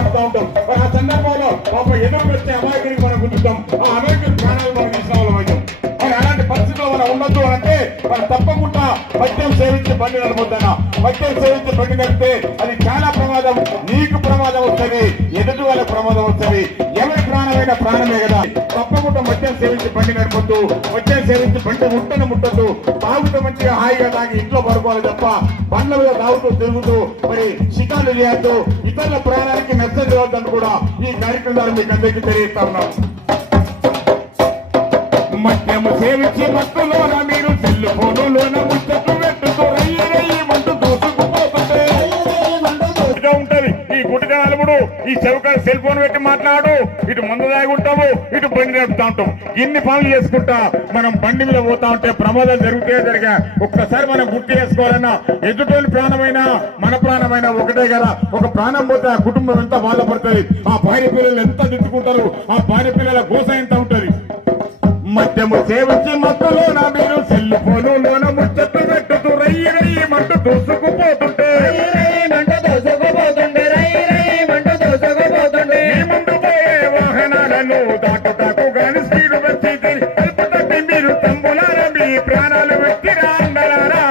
మాట్లాడుతూ ఉంటాం. ఆ సందర్భంలో పాప ఎదురు వచ్చే అమాయకుడికి మనం గుర్తుతాం. ఆ అమాయకుడి ప్రాణాలు మనం తీసిన వాళ్ళం అవుతాం. మరి అలాంటి పరిస్థితుల్లో మనం ఉండొద్దు అంటే మనం తప్పకుండా మద్యం సేవించి బండి నడుపుతున్నా. మద్యం సేవించి బండి నడిపితే అది చాలా ప్రమాదం. నీకు ప్రమాదం వస్తుంది, ఎదుటి వాళ్ళకి ప్రమాదం వస్తుంది. ఎవరి ప్రాణమైనా ప్రాణమే కదా. తప్పకుండా మద్యం సేవించి బండి నడపొద్దు. మద్యం సేవించి బండి ముట్టొద్దు. తాగుతూ మంచిగా హాయిగా తాగి ఇంట్లో పడుకోవాలి తప్ప బండ్ల మీద తాగుతూ తిరుగుతూ మరి శిఖాలు చేయొద్దు. ఇతరుల ప్రాణానికి నష్టం చేయొద్దని కూడా ఈ కార్యక్రమం ద్వారా మీకు అందరికీ తెలియజేస్తా ఉన్నాం. మద్యము సేవించి మత్తులోన మీరు సెల్లు ఫోనులోన ముచ్చట్లు పెట్టుతూ రయ్యమంటూ దూసుకుపోతుంటే ఉంటది. ఈ గుడ్డిగా నలుగుడు ఈ చెవుక సెల్ ఫోన్ పెట్టి మాట్లాడు, ఇటు మందు దాగి ఉంటాము, ఇటు బండి నడుపుతా ఉంటాం. ఇన్ని పనులు చేసుకుంటా మనం బండి మీద పోతా ఉంటే ప్రమాదాలు జరిగా. ఒక్కసారి మనం గుర్తు చేసుకోవాలన్నా ఎదుటోని ప్రాణమైనా మన ప్రాణమైనా ఒకటే కదా. ఒక ప్రాణం పోతే ఆ కుటుంబం ఎంత బాధపడుతుంది, ఆ భార్య పిల్లలు ఎంత తిట్టుకుంటారు, ఆ భార్య పిల్లల గోస ఎంత ఉంటది. మద్యము సేవించి మత్తులోన మీరు సెల్ ఫోనులోన ముచ్చట్లు పెట్టుతూ రయ్యమంటూ దూసుకుపోతుంటే ముందు పోయే వాహనాలను దాటుతాకు గాని స్పీడ్ వచ్చి కలుపుతట్టి మీరు తమ్ములారా మీ ప్రాణాలు పెట్టిరా అన్నలారా.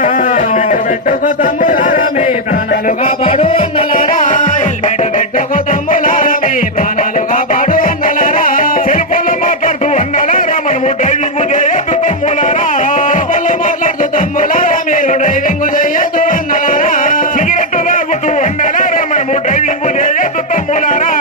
పెట్టుకో తమ్ములారా మీ ప్రాణాలు కాపాడు అన్నలారా. హెల్మెట్ పెట్టుకో తమ్ములారా మీ ప్రాణాలు కాపాడు అన్నలారా. సెల్ ఫోన్ లో మాట్లాడుతూ అన్నలారా మనము డ్రైవింగ్ చేయొద్దు తమ్ములారా. మాట్లాడుతూ తమ్ములారా మీరు డ్రైవింగ్ చేయొద్దు అన్నలారా. సిగరెట్ తాగుతూ అన్నలారా మనము డ్రైవింగ్ చేయొద్దు తమ్ములారా.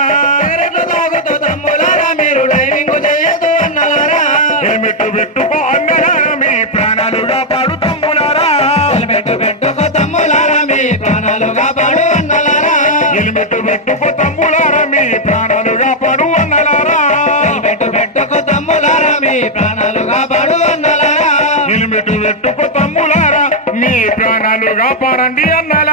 సిగరెట్లు తాగుతూ తమ్ములారా మీరు డ్రైవింగ్ చేయొద్దు అన్నలారా. హెల్మెట్ పెట్టుకో అన్నలారా మీ ప్రాణాలు కాపాడు తమ్ములారా. హెల్మెట్ పెట్టుకో తమ్ములారా మీ ప్రాణాలు కాపాడు అన్నలారా. హెల్మెట్ పెట్టుకో తమ్ములారా మీ ప్రాణాలు కాపాడు అన్నలారా. హెల్మెట్ పెట్టుకో తమ్ములారా మీ ప్రాణాలు కాపాడు అన్నలారా. హెల్మెట్ పెట్టుకో తమ్ములారా మీ ప్రాణాలు కాపాడండి అన్నలారా.